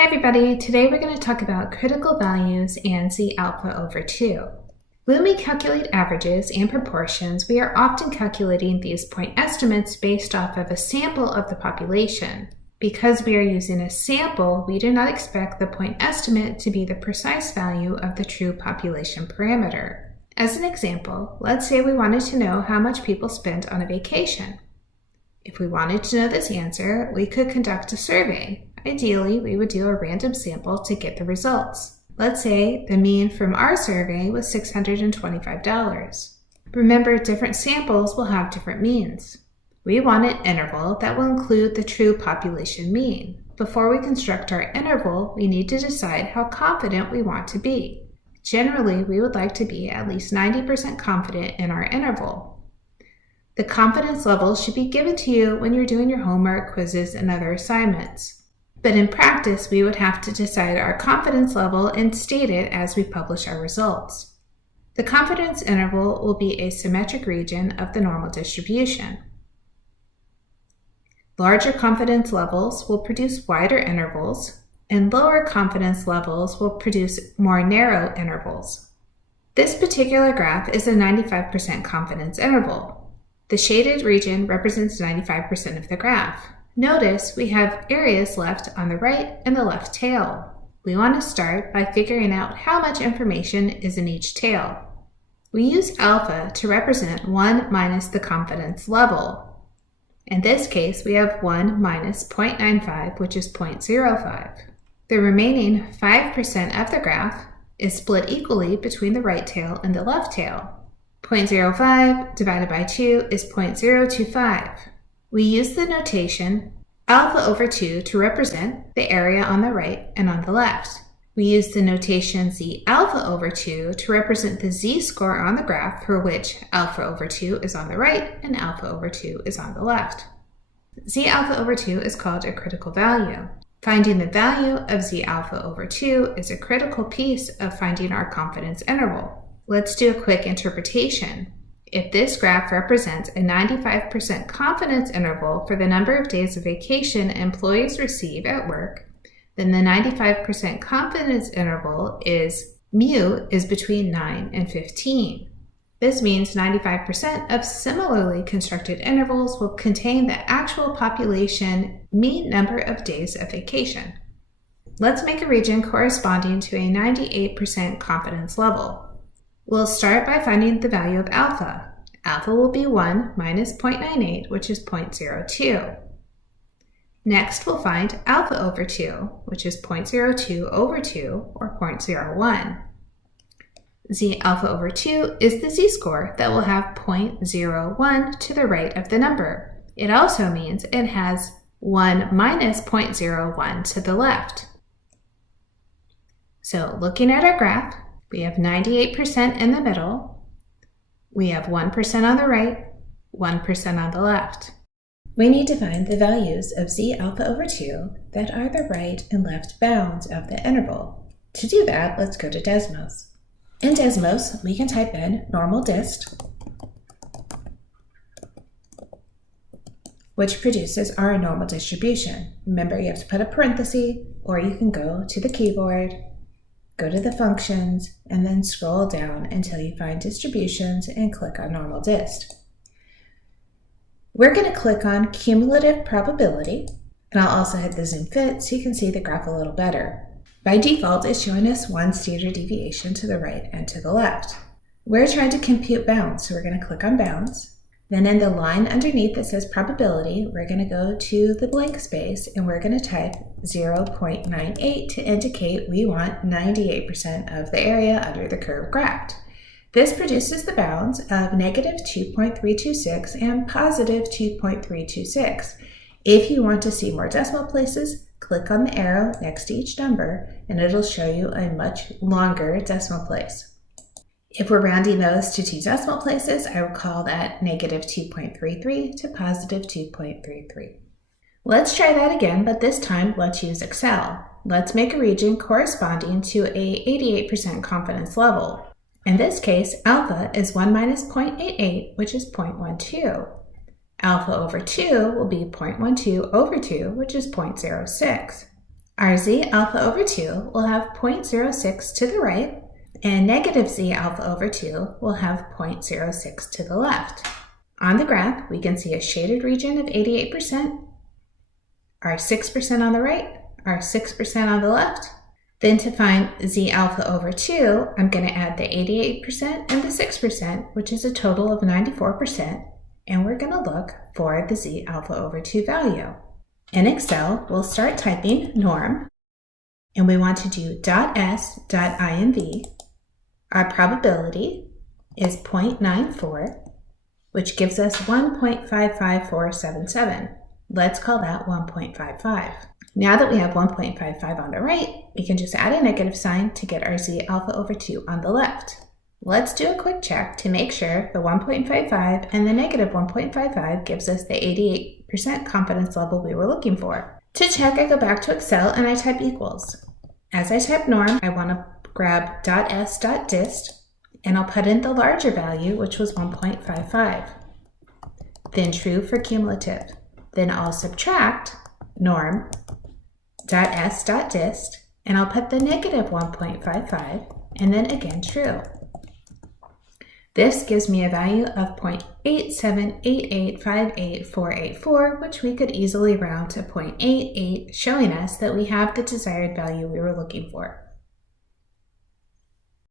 Hi everybody, today we're going to talk about critical values and Z alpha over 2. When we calculate averages and proportions, we are often calculating these point estimates based off of a sample of the population. Because we are using a sample, we do not expect the point estimate to be the precise value of the true population parameter. As an example, let's say we wanted to know how much people spent on a vacation. If we wanted to know this answer, we could conduct a survey. Ideally, we would do a random sample to get the results. Let's say the mean from our survey was $625. Remember, different samples will have different means. We want an interval that will include the true population mean. Before we construct our interval, we need to decide how confident we want to be. Generally, we would like to be at least 90% confident in our interval. The confidence level should be given to you when you're doing your homework, quizzes, and other assignments. But in practice, we would have to decide our confidence level and state it as we publish our results. The confidence interval will be a symmetric region of the normal distribution. Larger confidence levels will produce wider intervals, and lower confidence levels will produce more narrow intervals. This particular graph is a 95% confidence interval. The shaded region represents 95% of the graph. Notice we have areas left on the right and the left tail. We want to start by figuring out how much information is in each tail. We use alpha to represent 1 minus the confidence level. In this case, we have 1 minus 0.95, which is 0.05. The remaining 5% of the graph is split equally between the right tail and the left tail. 0.05 divided by 2 is 0.025. We use the notation alpha over 2 to represent the area on the right and on the left. We use the notation Z alpha over 2 to represent the Z-score on the graph for which alpha over 2 is on the right and alpha over 2 is on the left. Z alpha over 2 is called a critical value. Finding the value of Z alpha over 2 is a critical piece of finding our confidence interval. Let's do a quick interpretation. If this graph represents a 95% confidence interval for the number of days of vacation employees receive at work, then the 95% confidence interval is mu is between 9 and 15. This means 95% of similarly constructed intervals will contain the actual population mean number of days of vacation. Let's make a region corresponding to a 98% confidence level. We'll start by finding the value of alpha. Alpha will be 1 minus 0.98, which is 0.02. Next, we'll find alpha over 2, which is 0.02 over 2, or 0.01. Z alpha over 2 is the Z-score that will have 0.01 to the right of the number. It also means it has 1 minus 0.01 to the left. So looking at our graph, we have 98% in the middle, we have 1% on the right, 1% on the left. We need to find the values of Z alpha over 2 that are the right and left bounds of the interval. To do that, let's go to Desmos. In Desmos, we can type in normal dist, which produces our normal distribution. Remember, you have to put a parenthesis, or you can go to the keyboard, go to the functions, and then scroll down until you find distributions and click on normal dist. We're going to click on cumulative probability, and I'll also hit the zoom fit so you can see the graph a little better. By default, it's showing us one standard deviation to the right and to the left. We're trying to compute bounds, so we're going to click on bounds. Then in the line underneath that says probability, we're going to go to the blank space and we're going to type 0.98 to indicate we want 98% of the area under the curve graphed. This produces the bounds of negative 2.326 and positive 2.326. If you want to see more decimal places, click on the arrow next to each number and it'll show you a much longer decimal place. If we're rounding those to 2 decimal places, I will call that negative 2.33 to positive 2.33. Let's try that again, but this time let's use Excel. Let's make a region corresponding to a 88% confidence level. In this case, alpha is 1 minus 0.88, which is 0.12. Alpha over 2 will be 0.12 over 2, which is 0.06. Our z alpha over 2 will have 0.06 to the right, and negative z alpha over 2 will have 0.06 to the left. On the graph, we can see a shaded region of 88%, our 6% on the right, our 6% on the left. Then to find z alpha over 2, I'm going to add the 88% and the 6%, which is a total of 94%, and we're going to look for the z alpha over 2 value. In Excel, we'll start typing norm, and we want to do .s.inv. Our probability is 0.94, which gives us 1.55477. Let's call that 1.55. Now that we have 1.55 on the right, we can just add a negative sign to get our z alpha over 2 on the left. Let's do a quick check to make sure the 1.55 and the negative 1.55 gives us the 88% confidence level we were looking for. To check, I go back to Excel and I type equals. As I type norm, I want to grab .s.dist and I'll put in the larger value, which was 1.55. Then true for cumulative. Then I'll subtract norm .s.dist and I'll put the negative 1.55 and then again true. This gives me a value of 0.878858484, which we could easily round to 0.88, showing us that we have the desired value we were looking for.